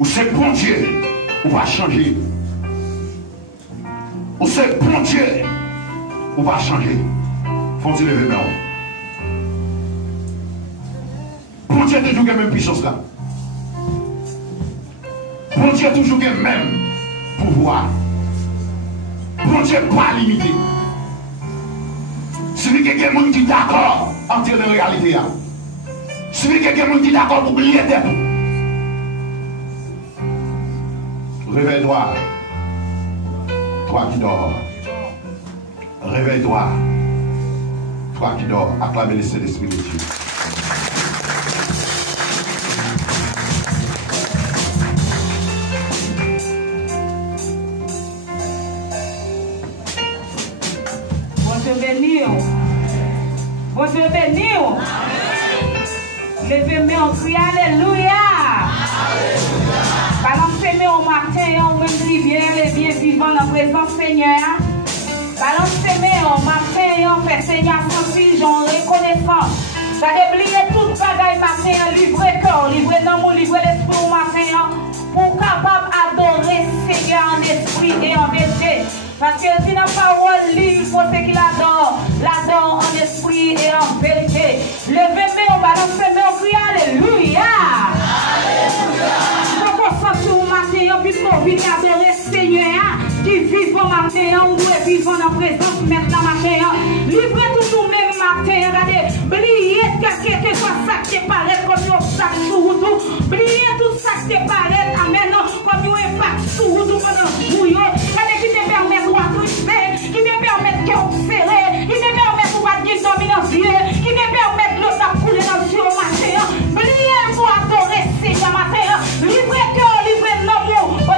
Ou c'est bon Dieu, ou va changer. Ou c'est bon Dieu, ou va changer. Faut-il lever maintenant? Bon Dieu toujours la même puissance là. Bon Dieu toujours le même pouvoir. Bon Dieu pas limité. Si quelqu'un me dit d'accord, entrer dans la réalité. Si quelqu'un me dit d'accord pour oublier tête. Réveille-toi. Toi qui dors. Réveille-toi. Toi qui dors. Acclamez le Saint-Esprit de Dieu. Bon Dieu béni. Bon Dieu béni. Levez-moi en cri, alléluia. Balancez-moi au matin, en même rivière, et bien vivant dans la présence Seigneur. Balancez-moi au matin, en fait Seigneur, sentir, j'en reconnaissant. Ça oublié tout bagaille matin, livrer cœur, livrer l'amour, livrer l'esprit au matin, pour capable adorer Seigneur en esprit et en vérité. Parce que si la parole lit, il faut ce qu'il adore, l'adore en esprit et en vérité. Levez-moi, balancez-moi, crie alléluia. Sentir au matin, puis qu'on vient adorer Seigneur, qui vit au matin, on doit vivre en présence maintenant matin. Livrez tout nous-mêmes matin, regardez, oubliez quelque chose ça qui paraît comme un sac sous route, oubliez tout ça qui paraît, amen, comme un impact sous route pendant le bouillon, regardez qui te permet de crisper, qui te permet de serrer, qui te permet de dormir dans les yeux, qui te permet de l'eau couler dans le ciel au matin. Oubliez pour adorer Seigneur matin, livrez cœur, livrez l'amour, en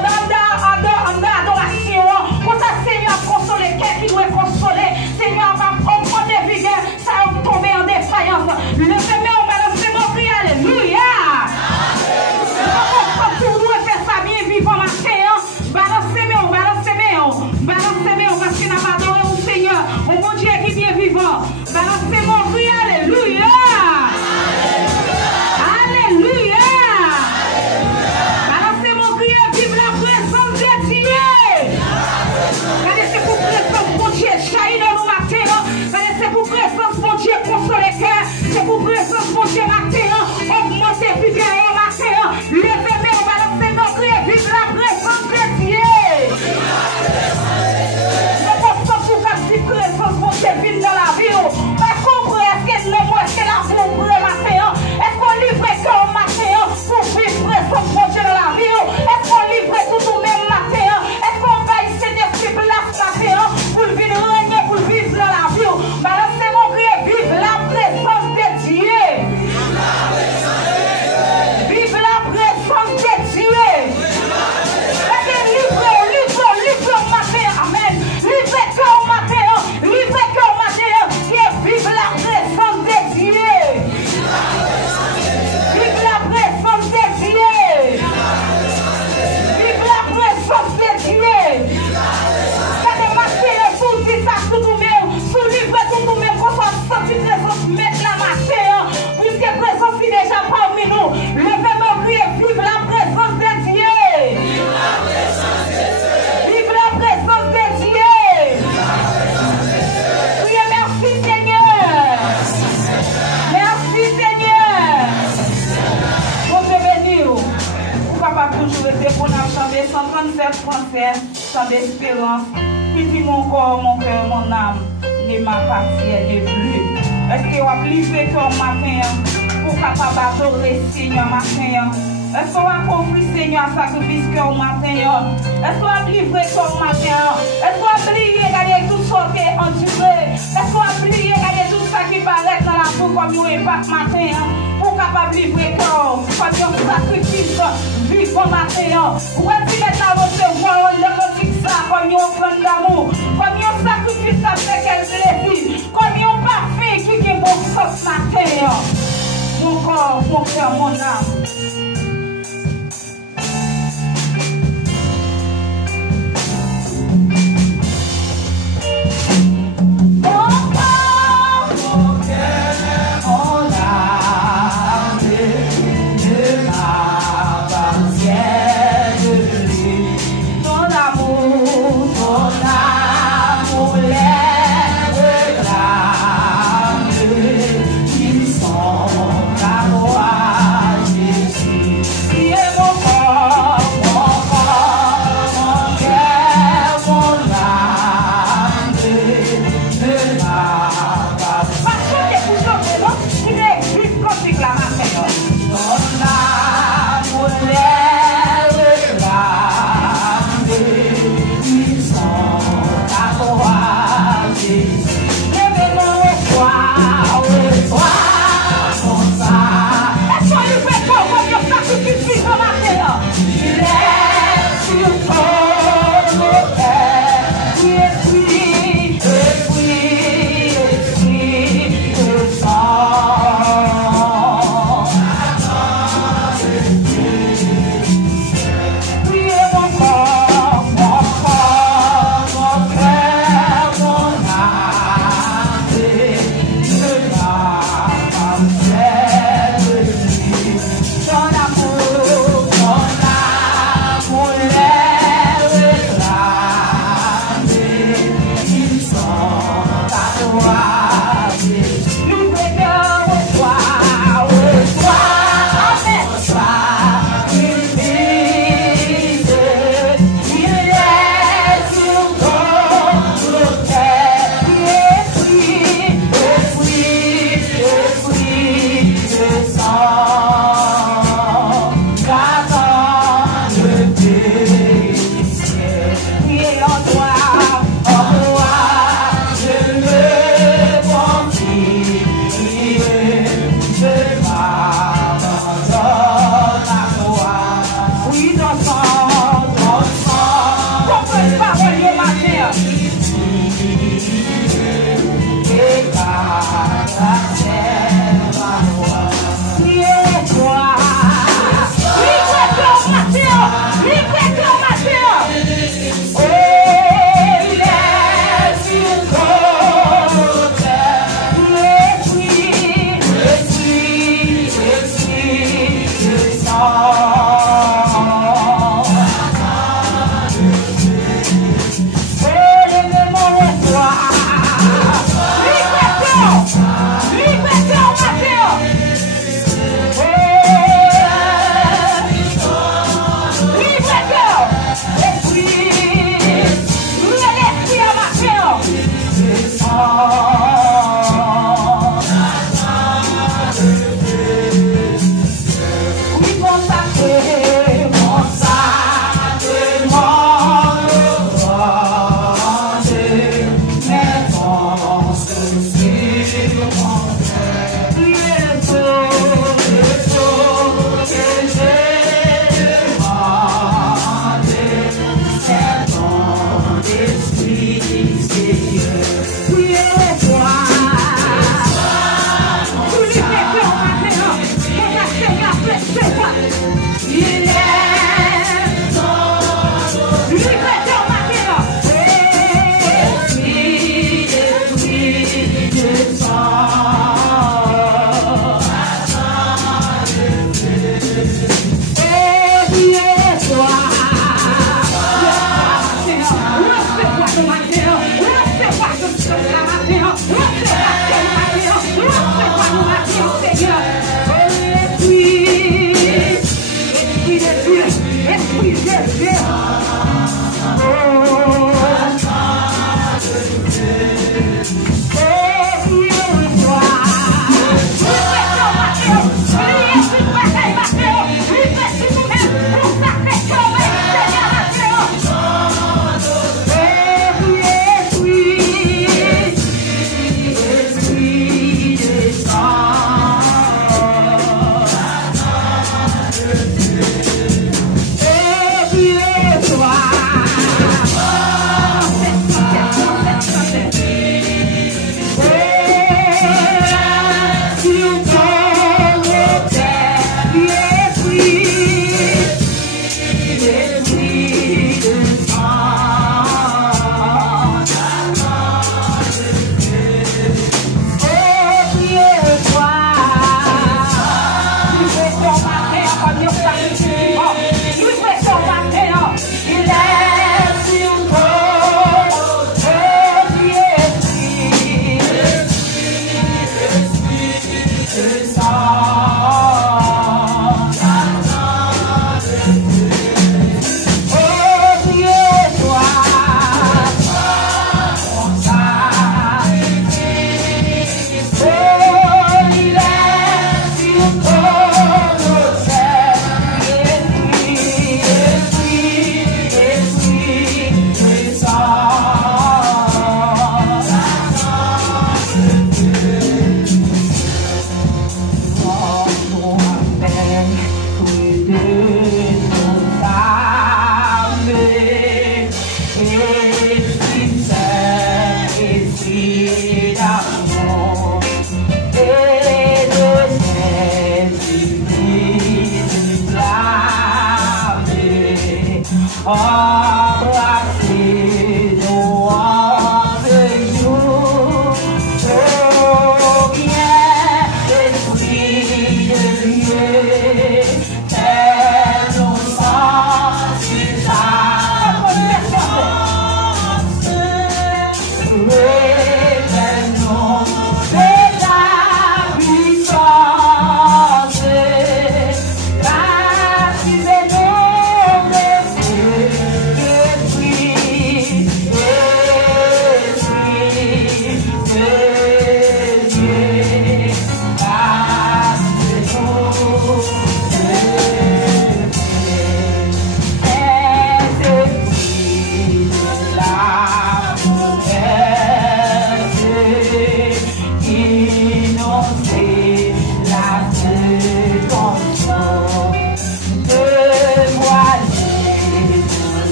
adoration, pour ta Seigneur consoler, qui doit consoler, Seigneur va prendre des vigueurs, ça va tomber en défaillance. Levez-moi, on balance mon cri, alléluia. Pour nous faire ça bien vivant matin, balancez-moi, parce qu'il n'a pas adoré au Seigneur, au bon Dieu qui est bien vivant. Balancez mon cri, alléluia. C'est pour présence, mon Dieu, matin, augmentez, vivez au matin, levez-moi, balancez nos cris, vive la présence de Dieu. C'est pour ça que si présence, mon Dieu, vive dans la vie, est-ce qu'on prie, est-ce que le mot, est-ce que la vie, le matin, est-ce qu'on livre comme matin, pour vivre présence, mon Dieu, dans la vie, est-ce qu'on livre tout nous-mêmes matin, est-ce qu'on va essayer de se place matin, pour vivre régner, pour vivre dans la vie, balancez mon cri, vive la présence de Dieu. Vive la présence de Dieu. Livre au matin. Amen. Livre au matin. Vive la présence de Dieu. Vive la présence de Dieu. Vive la présence de Dieu. Ça démarque pour dire ça tout nous-mêmes. Sous livre tout nous-mêmes. Qu'on soit sorti de présence. Mettre la matin. Puisque présence est déjà parmi nous. Levez-moi, criez, vive la présence de Dieu. Vive la présence de Dieu. Criez merci Seigneur. Merci Seigneur. Bon Dieu béni. Vous capable toujours être bon à chanter 137 français, sans espérance. Qui dit mon corps, mon cœur, mon âme, ne m'appartient plus. Est-ce que vous avez livré comme matin pour capable adorer Seigneur matin? Est-ce que vous avez compris Seigneur sacrifice comme matin? Est-ce que vous avez livré comme matin? Est-ce que vous avez oublié regarder tout ce qui est enduré? Est-ce que vous avez oublié regarder tout ça qui paraît dans la boue comme un impact matin? Pour capable livrer comme un sacrifice vivant matin. Ou est-ce que maintenant recevoir le ça comme un plan d'amour, comme un sacrifice avec quel plaisir, comme un parfum qui est bon sauce matin. Mon corps, mon cœur, mon âme. Yeah.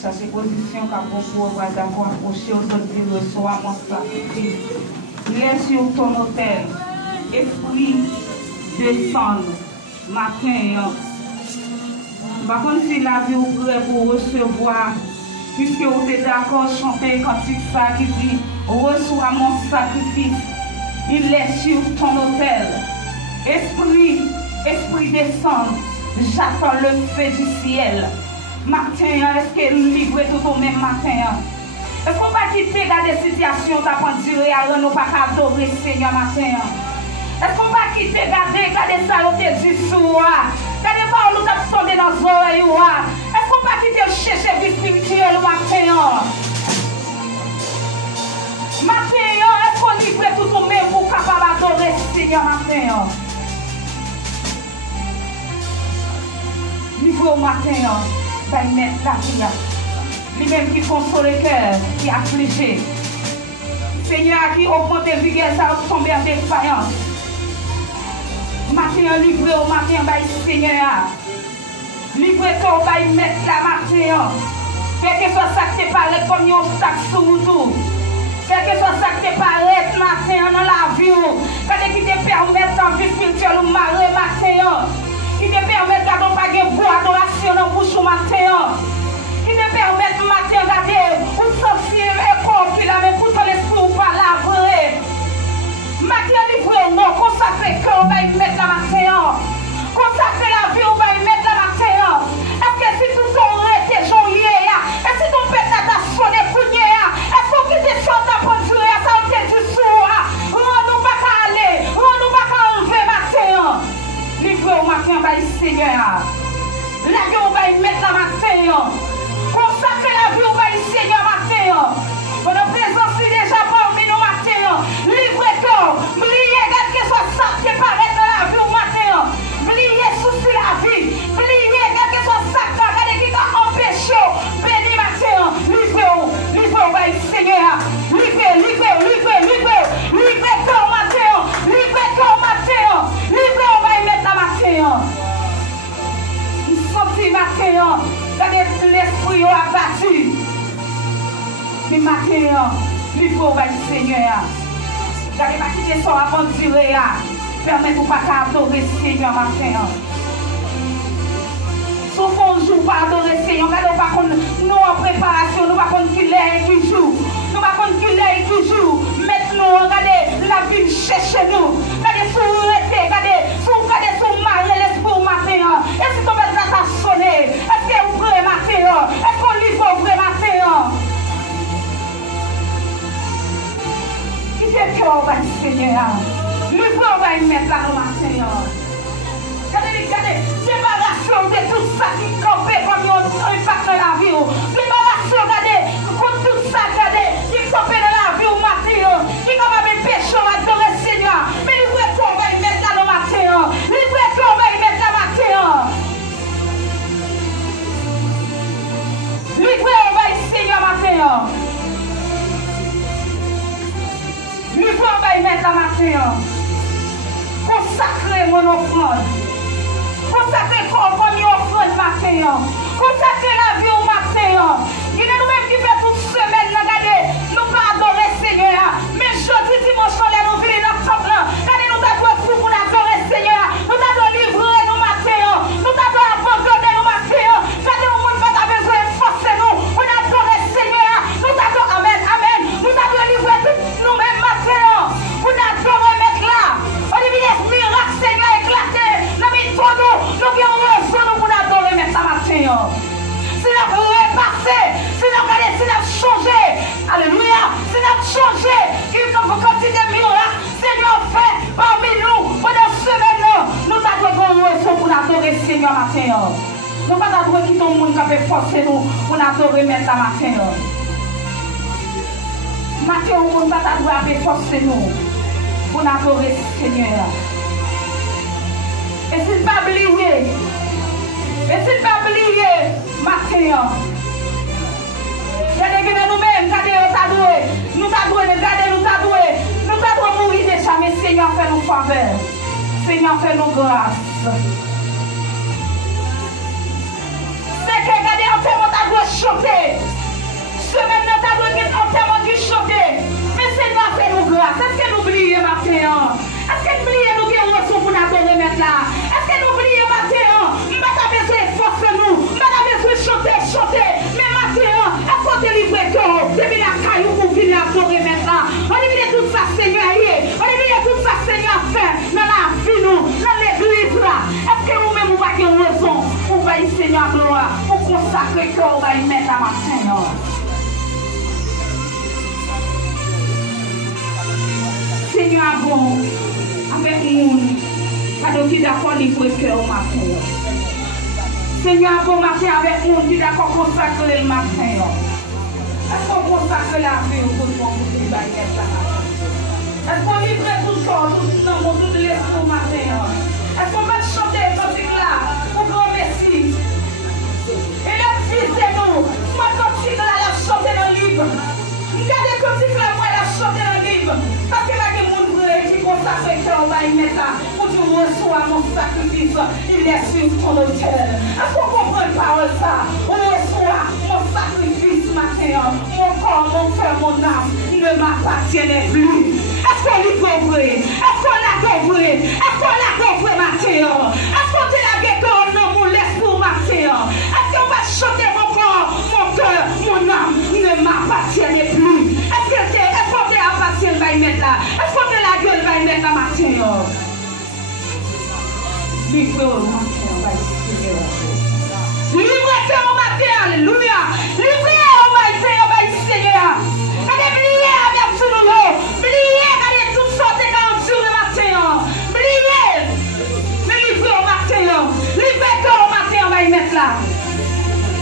chercher position qu'a pour va d'accord approcher aux autres dire reçois mon sacrifice. Laisse sur ton autel, esprit descendre matin. Par contre, si la vie est prête pour recevoir, puisque vous êtes d'accord, chanter un cantique ça qui dit reçois mon sacrifice, il laisse sur ton autel. Esprit descend, j'attends le feu du ciel. Matin, est-ce que nous livrons tout au même matin? Est-ce qu'on va quitter la situation d'apprendre à nous pas adorer le Seigneur matin? Est-ce qu'on va quitter garder ça au du soir? Regardez pas où nous avons sonné dans nos oreilles. Est-ce qu'on va quitter chercher vie spirituelle matin? Matin, est-ce qu'on livre tout au même pour capable adorer le Seigneur matin? Livre au matin, va mettre la vie. Lui-même qui console le cœur, qui affligé. Seigneur qui augmente les vigueur, ça va tomber en défaillance. Matin, livré au matin, bah, Seigneur. Livré au va mettre la matin. Quel que soit ça qui te paraît comme un obstacle sur tout. Quel que soit ça qui te paraît matin dans la vie. Quand qui te permet en vie spirituelle ou marrer matin. Qui te permet de ne pas avoir bois adoration dans la bouche au matin. Qui te permet de matin d'aller ou sortir et corps la même pour ton esprit ou pas la vraie. Matin livré non, consacrer cœur, on va y mettre la matin. Consacrer la vie, on va y mettre la matin. Est-ce que si tout ton rêve est jolié, est-ce que ton père t'a sonné cougné, est-ce qu'on quitte sur ta pendule, ça on te dit sourd, nous pas qu'à aller, nous pas qu'à enlever matin. Livré au matin, on va y Seigneur. La vie, on va y mettre la matin. Consacrer la vie, on va y Seigneur matin. Pour notre présence, déjà parmi nos matin. Livrez cœur, brillez, quel que soit ça qui paraît dans la vie au matin. Brillez souci la vie. Brillez, quel que soit ça qui t'a empêché. Béni matin. Livrez, on va y Seigneur. Livrez cœur matin. Livrez cœur matin. Livrez, on va y mettre la matin. Senti matin. L'esprit a battu. Mais matin, livrez, on va y Seigneur. Regardez pas quitter son aventuré. Permettez-vous pas qu'adorer le Seigneur matin. Sauf un jour pas adorer le Seigneur. Regardez pas qu'on nous en préparation. Nous pas qu'on qu'il est qui joue. Nous pas qu'on qu'il est qui joue. Maintenant, regardez la vie cherche nous. Regardez sous l'été. Regardez sous marre l'esprit au matin. Est-ce que ton bête t'a sonné? Est-ce que vous prenez matin? Est-ce qu'on livre au vrai matin? Qui on va y Seigneur. Livrez, on va y mettre là au matin. Regardez, débarrassons de tout ça qui campait comme un impact dans la vie. Débarrassons, regardez, contre tout ça, regardez, qui campait dans la vie au matin. Qui comme un péché à adorer le Seigneur. Mais livrez, on va y mettre là au matin. Livrez, on va y mettre là au matin. Livrez, on va y Seigneur matin. Livrez, on va y mettre la matin. Consacrez mon offrande. Consacrez comme une offrande matin. Consacrez la vie au matin. Il est nous-mêmes qui fait toute semaine. Regardez, nous pas adorer le Seigneur. Mais jeudi, dimanche, nous venons dans le temple. Regardez, nous t'avons fou pour adorer le Seigneur. Nous t'avons livré nous matin. Nous t'avons abandonné nous matin. Regardez, au monde pas besoin de forcer nous pour adorer le Seigneur. Nous t'avons, amen, amen. Nous t'avons livré nous-mêmes matin. Pour adorer mettre là. On dit, miracle, Seigneur, éclaté. Nous avons raison pour adorer mettre ça matin. Si nous avons repassé, si nous avons changé, alléluia, si nous avons changé, il nous faut continuer de miracles, Seigneur fait parmi nous, pendant ce semaine, nous avons raison pour adorer le Seigneur matin. Nous ne pouvons pas quitter le monde qui peut forcer nous pour adorer mettre ça matin. Matin, nous ne pouvons pas forcer nous pour adorer le Seigneur. Et s'il ne pas oublier, matin, regardez nous-mêmes, regardez nous t'adouer, mourir déjà, mais Seigneur fait nous faveur, Seigneur fait nous grâce. C'est que regardez, on fait mon chanter. Semaine dans ta doit être entièrement qui chanter. Mais Seigneur, fait-nous grâce. Est-ce que nous oublions matin? Est-ce que nous oublions nous qui avons pour nous adorer maintenant? Est-ce que nous oublions matin? Nous avons besoin de force nous. Nous avons besoin de chanter. Mais matin, est-ce qu'on te livre tout? Depuis la caillou pour venir adorer maintenant. On évite tout ça, Seigneur. On évite tout ça, Seigneur, fait dans la vie, nous, dans l'église là. Est-ce que nous-mêmes, nous avons raison pour va y Seigneur gloire, pour consacrer que on va y mettre à matin? Seigneur, bon, avec nous, pas qui d'accord livrer cœur au matin. Seigneur, bon matin avec nous, qui d'accord consacrer le matin. Est-ce qu'on consacre la vie au bout de mon bout de est-ce qu'on livre tout ça, tout dans tout l'esprit au matin? Est-ce qu'on va chanter ce musique-là pour grand merci? Et le fils de nous, moi, quand il a chanté dans le livre, regardez comme si moi, il a chanté dans le livre. Parce que là, il y a des gens qui consacrent cœur, on va y mettre là. Pour tu reçois mon sacrifice, il est sur ton autel. Est-ce qu'on comprend la parole ça? On reçoit mon sacrifice matin. Mon corps, mon cœur, mon âme ne m'appartiennent plus. Est-ce qu'on lui compris? Est-ce qu'on l'a compris? Est-ce qu'on l'a compris matin? Est-ce qu'on te l'a gâté au nom mon l'esprit matin? Est-ce qu'on va chanter mon corps, mon cœur, mon âme ne m'appartiennent plus? Est-ce qu'on te appartient va y mettre là? Est-ce qu'on te la gueule va y mettre là matin? Livrez au matin, on va y livrez au matin, alléluia. Livrez au matin, on va y Seigneur. Allez, pliez avec tout le monde. Pliez, allez, tout sortir dans le matin. Pliez. Mais livrez au matin. Livrez au matin, on va y mettre là.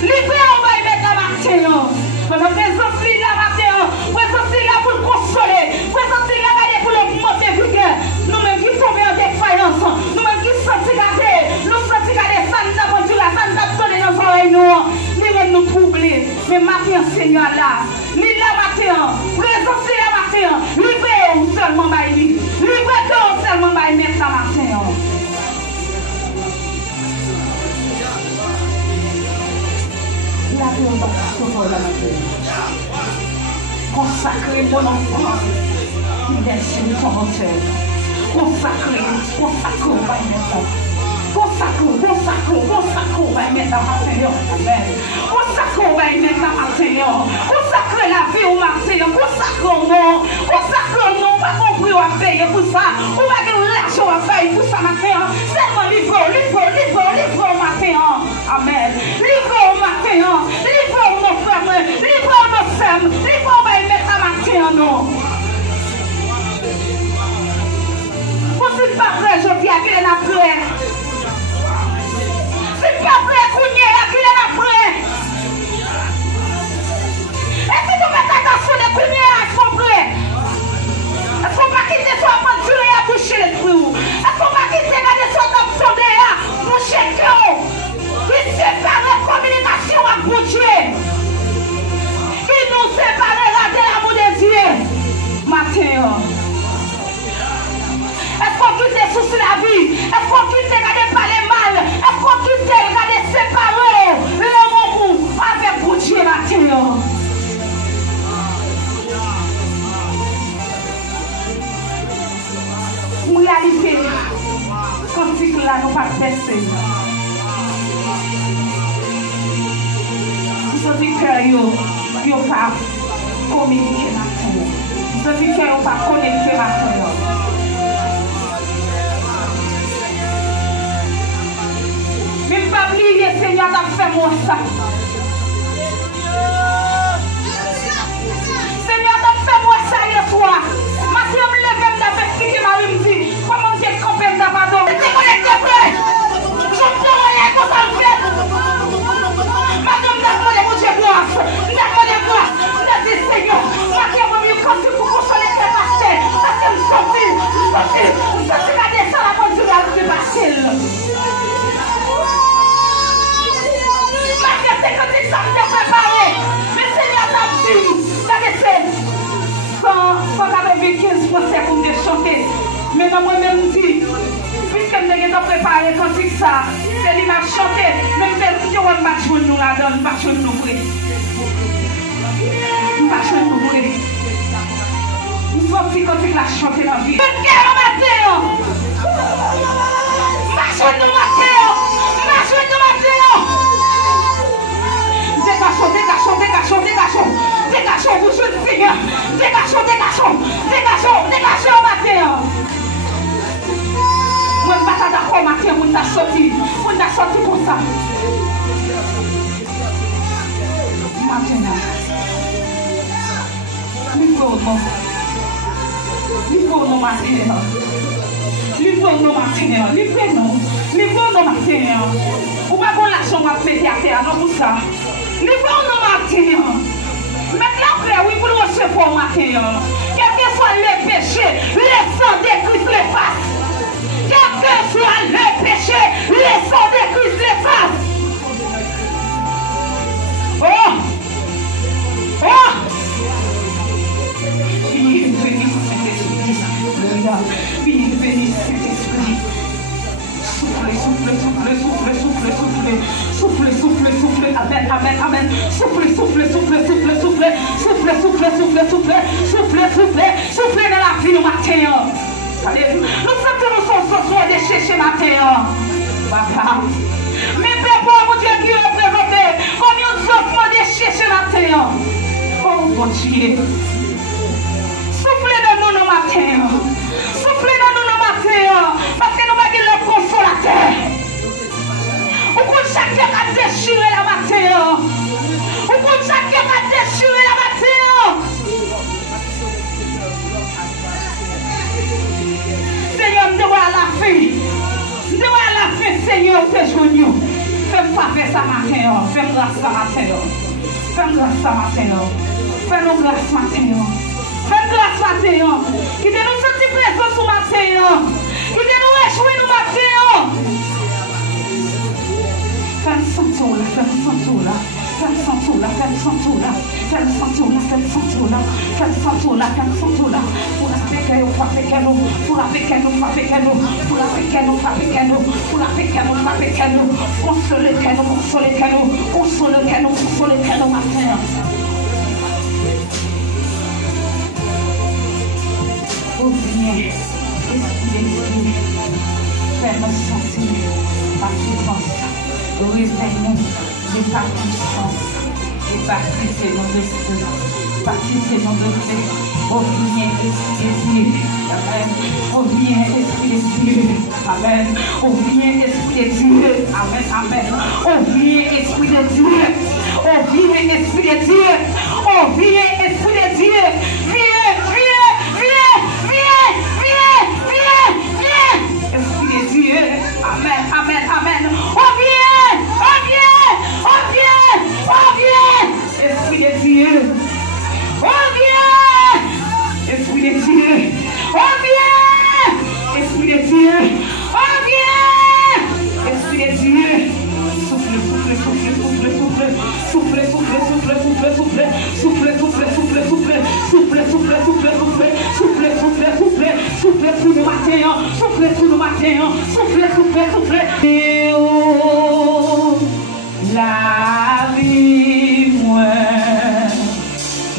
Livrez, on va y mettre là matin. Notre présence là matin. Présence là pour le consoler. Présence là pour le monter vigueur. Nous-mêmes qui tombons en défaillance. Nous-mêmes qui sommes gardés. Nous sommes gardés. Ça nous a vendu là. Ça nous a donné nos oreilles. Nous troubler. Mais matin, Seigneur là. Ni la matin. Présence la matin. Livrez seulement by lui. Livrez seulement by mettre la matin. Consacrez mon enfant, il est sur ton autel. Consacrez, on va y mettre. Consacrez, on va y mettre la matin. Amen. Consacrez, on va y mettre la matin. Consacrez la vie au matin. Consacrez non. Consacrez non. Pas compris à payer pour ça. On va gagner l'argent à payer pour ça matin. Seulement livre au matin. Amen. Livre au matin. Livre nos frères. Livre nos femmes. Livre on va y mettre la matin. Non. Pour si pas prêt, je dis à qui est la prêt. Si pas prêt, Kounier, à qui est la prêt. Et si tu mets attention de Kounier, est-ce qu'on prêt? Est-ce qu'on va quitter toi pour tuer à boucher l'esprit? Est-ce qu'on va quitter garder toi comme sondé à boucher le cœur? Il sépare la communication à boucher. Il nous séparera de l'amour de Dieu. Matin. Est-ce qu'on quitte sous la vie? Est-ce qu'on quitte regarder parler mal? Est-ce qu'on quitte regarder séparer le monde avec pour Dieu matin? Ou réalité, comme si là nous pas baisser. Ce qui fait yo pas communiquer matin. Ce qui fait yo pas connecter matin. Même pas oublier, Seigneur, t'as fait moi ça. Seigneur, t'as fait moi ça hier soir. Ma fille me lève d'abord expliquer ma vie me dit comment j'ai campé dans ma dent. C'est connecté frère. Je prends rien comme ça le fait. Madame n'a pas de Dieu grâce. N'a pas de grâce. N'a dit Seigneur, ma fille m'a mis comme si pour consoler ses pasteurs. Parce que me sortir garder ça la bonne durée avec les pasteurs. C'est que tu sommes préparé. Mais Seigneur t'a dit, t'as laissé 195 procès pour te chanter. Mais moi-même dit, puisque je n'ai pas préparé quand c'est ça, c'est lui m'a chanté. Même si on va nous la donne, pas nous frère. Nous pas jouer pour mourir. Nous sommes si quand il a chanté la vie. Quel matin! Marche nous matin! Marche nous matin! Dégagons, vous jouez le Seigneur. Dégagons au matin. Moi, je ne suis pas d'accord au matin, on a sorti pour ça. Maintenant, livrons-nous matin. Livrons-nous matin. Ou pas qu'on lâche, on va mettre à terre, non, tout ça. Livrons-nous matin. Maintenant, oui, pour nous recevoir au matin. Quel que soit le péché, le sang de Christ l'efface. Quel que soit le péché, le sang de Christ l'efface. Bienvenue Saint-Esprit. Souffle. Amen. Souffle dans la vie le matin. Nous sentons son soir de chercher matin. Papa. Mais papa, mon Dieu qui est représenté, comme nous enfants de chercher matin. Oh mon Dieu. Soufflez dans nous le matin. Parce que nous avons le consolateur. Pourquoi chacun a déchiré la matin? Pourquoi chacun a déchiré la matin? Seigneur, nous devons à la fin, Seigneur, te joignons. Fais-moi faveur ça matin. Fais-moi grâce ça matin. Fais-nous grâce matin. Fais grâce matin. Qui te nous sentir présents ce matin. Qui te nous réjouir nous matin. Fais-nous sentir là. Fais-nous sentir ta puissance. Réveille-nous de ta puissance. Et baptisez-nous de feu. Baptisez-nous de feu. Oh bien, Esprit de Dieu. Amen. Oh bien, Esprit de Dieu. Amen. Oh bien, Esprit de Dieu. Amen. Oh bien, Esprit de Dieu. Oh bien, Esprit de Dieu. Oh bien, Esprit de Dieu. Viens. Esprit de Dieu. Amen. Oh bien. Esprit de Dieu. Oh bien. Esprit de Dieu. Oh bien. Esprit de Dieu. Oh bien. Esprit de Dieu. Souffle tout le matin.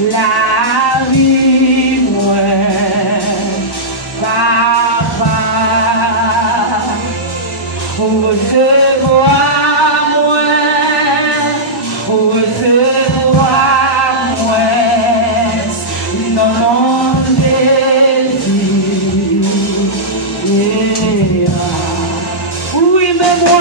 La vie moi, papa, recevoir moi, non Jésus, oui mais moi.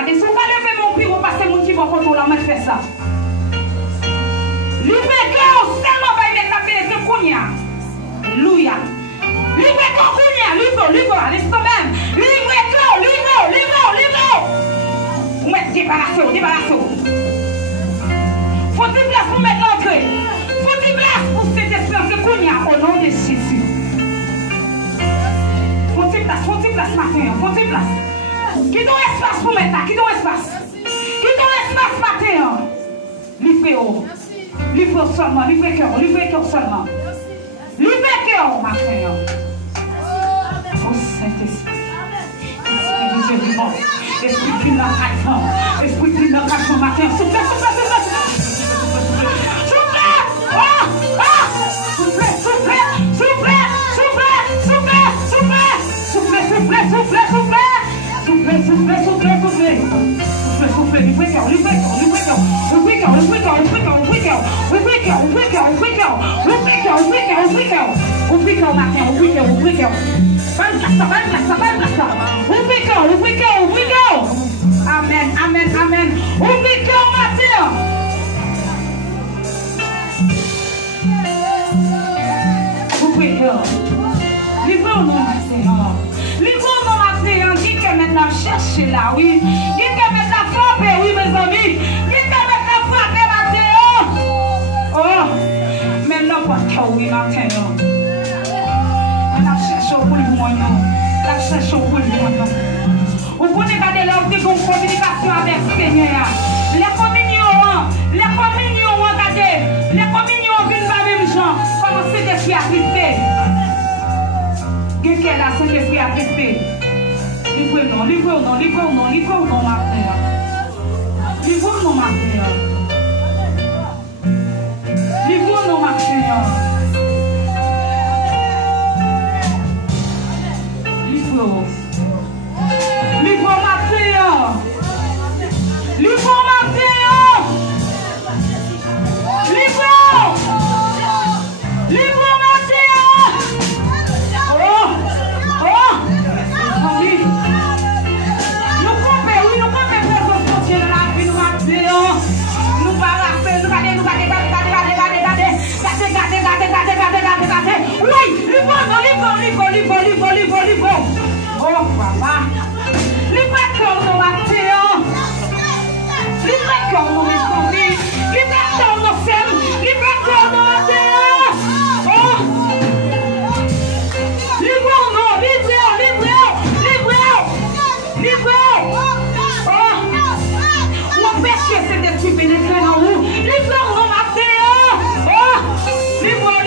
Regardez, si vous levez mon pied, vous passez mon petit bon côté, là, mais fait ça. Livrez cœur, seulement va y mettre la paix, c'est qu'on y a. Alléluia. Livrez cœur, qu'on y a. Livrez, allez, quand même. Livrez cœur, livrez. Vous mettez débarrassez. Faut-il place pour mettre l'entrée. Faut-il place pour cette espérance que qu'on y a au nom de Jésus. Faut-il place matin, faut-il place. Qui donne espace pour mettre là, qui donne espace matin. Livrez seulement, livrez cœur seulement. Livrez cœur matin. Au Saint-Esprit. Esprit de Dieu vivant. Esprit qui n'a pas de temps. Esprit qui n'a pas de temps matin. Soufflez. Soufflez. Livrez cœur. Amen. Ouvrez cœur matin. Ouvrez cœur. Livrez au nom matin. Qui peut maintenant chercher là, oui. Qui peut maintenant frapper, oui, mes amis. Qui peut maintenant frapper matin. Oh, maintenant pas de oui, matin. On a cherché au bout de moi. Vous pouvez regarder leur communication avec le Seigneur. Les communions, regardez. Les communions viennent par même gens. Comment Saint-Esprit a Christé. Qu'est-ce qu'elle a, Saint-Esprit a Christé. Livrez-nous, ma frère. Livrez-nous, ma frère. Oh, papa. Livrez cœur dans ma terre. Livrez cœur dans mes amis. Livrez cœur dans Sem. Livrez cœur dans ma terre. Oh. Livrez-nous. Oh. Mon péché, c'est d'être pénétré dans vous. Livrez-nous dans ma terre. Oh. Livrez, ma terre.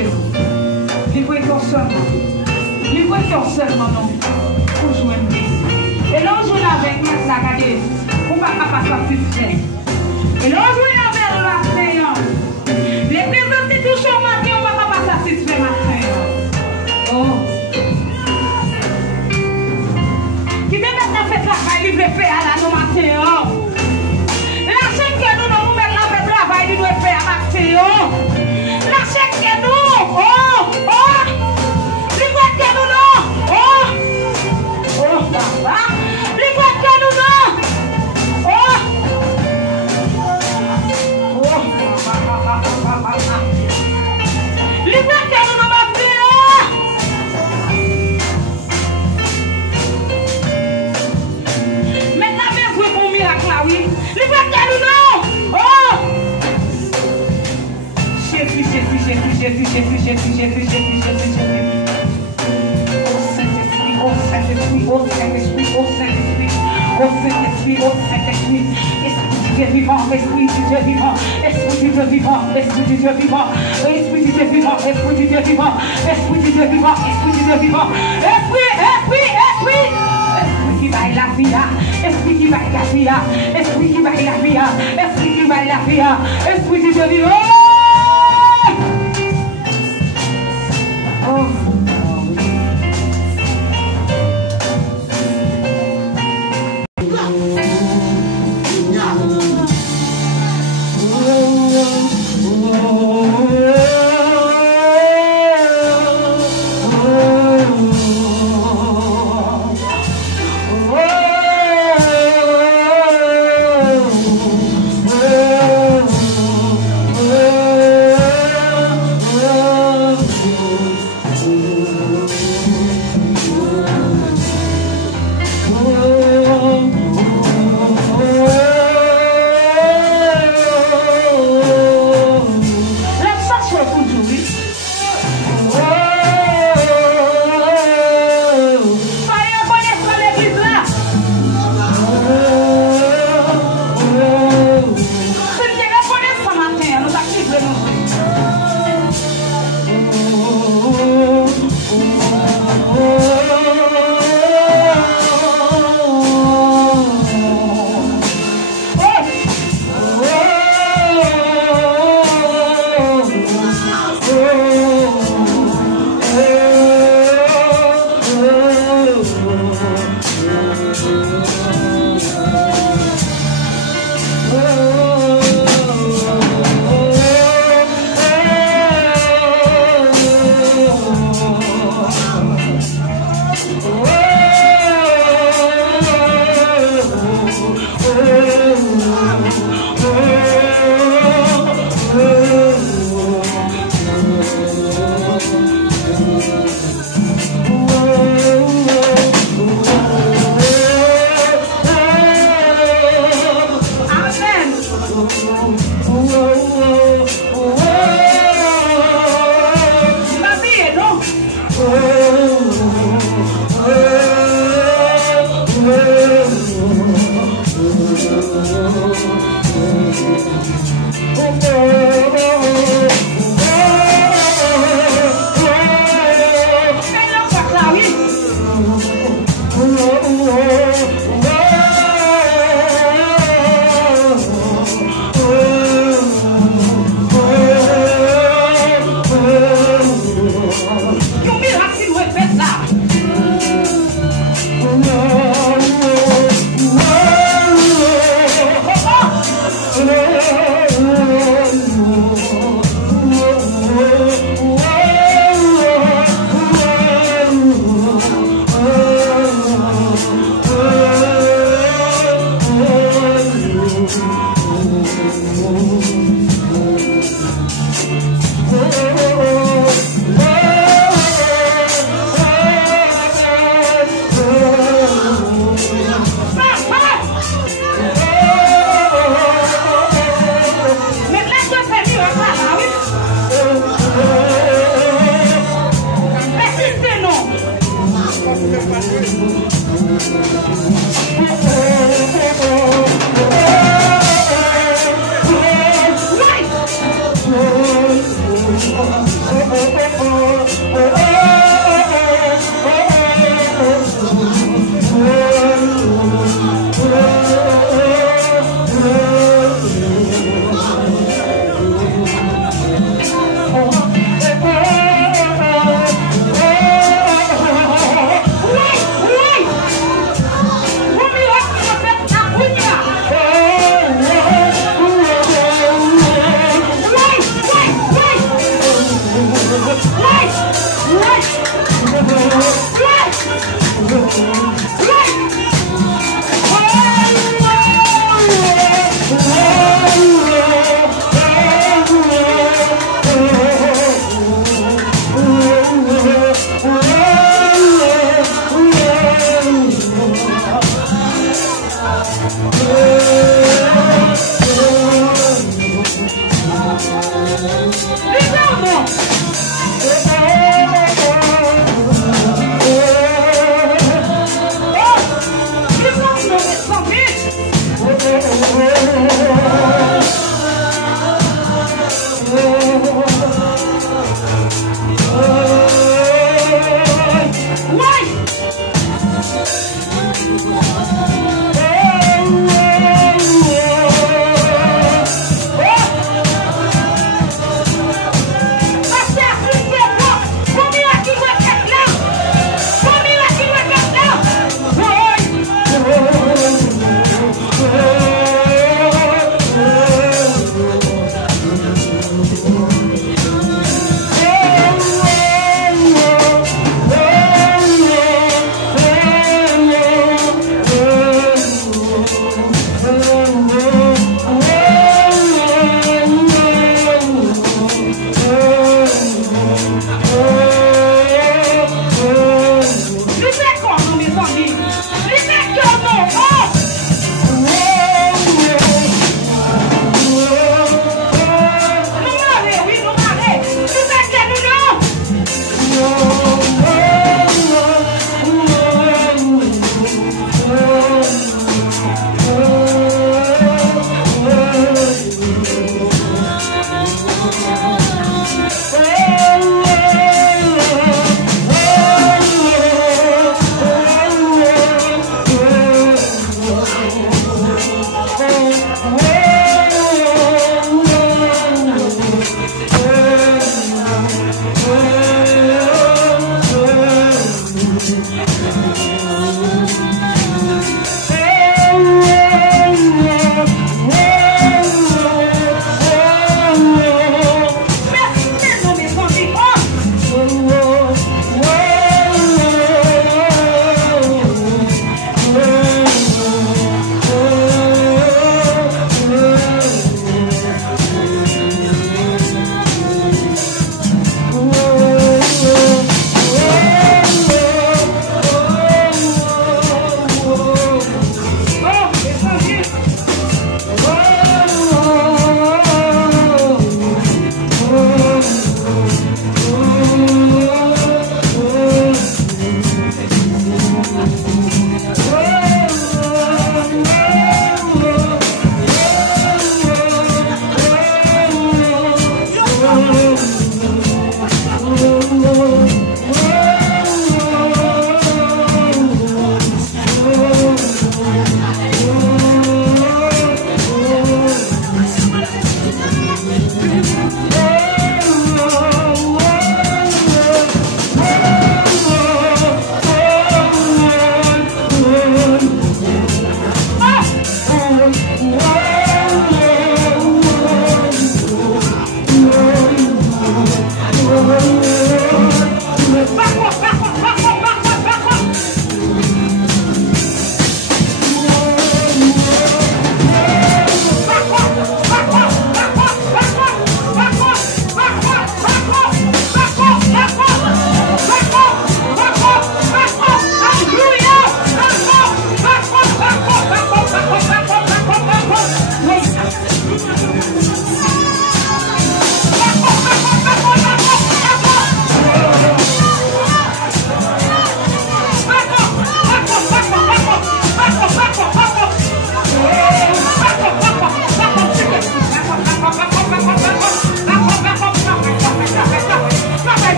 chez nous. Livrez ton seulement. Livrez ton seulement, non. Pour jouer une vie. Et là, on joue avec nous, la regardez. On va pas passer à plus fait. Et là, on joue avec la matin. Les présents, c'est toujours matin, on va pas passer à plus fait matin. Oh. Qui te met à faire travail, livre fait à la nous matin. La chaîne que nous, nous mettons à faire travail, nous devons faire à matin. La chaîne que nous, livre que nous, non. Papa, livre que nous, non. Livre que nous, non, ma fille. Maintenant, besoin pour un miracle là, oui. Livre que nous, non. Jésus. Oh Saint-Esprit, Esprit du Dieu vivant, Esprit du Dieu vivant, Esprit du Dieu vivant, Esprit du Dieu vivant, Esprit du Dieu vivant, Esprit du Dieu vivant, Esprit du Dieu vivant, Esprit du Dieu vivant, Esprit qui va la vie, Esprit qui va la vie, Esprit qui va la vie, Esprit qui va la vie, Esprit du Dieu vivant. Oh.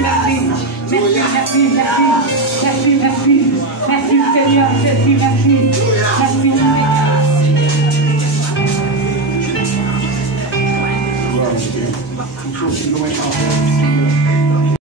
merci, merci. Merci, merci, merci. Merci, merci. Merci, Seigneur. Merci, merci. Merci, Seigneur. Gloire à Dieu.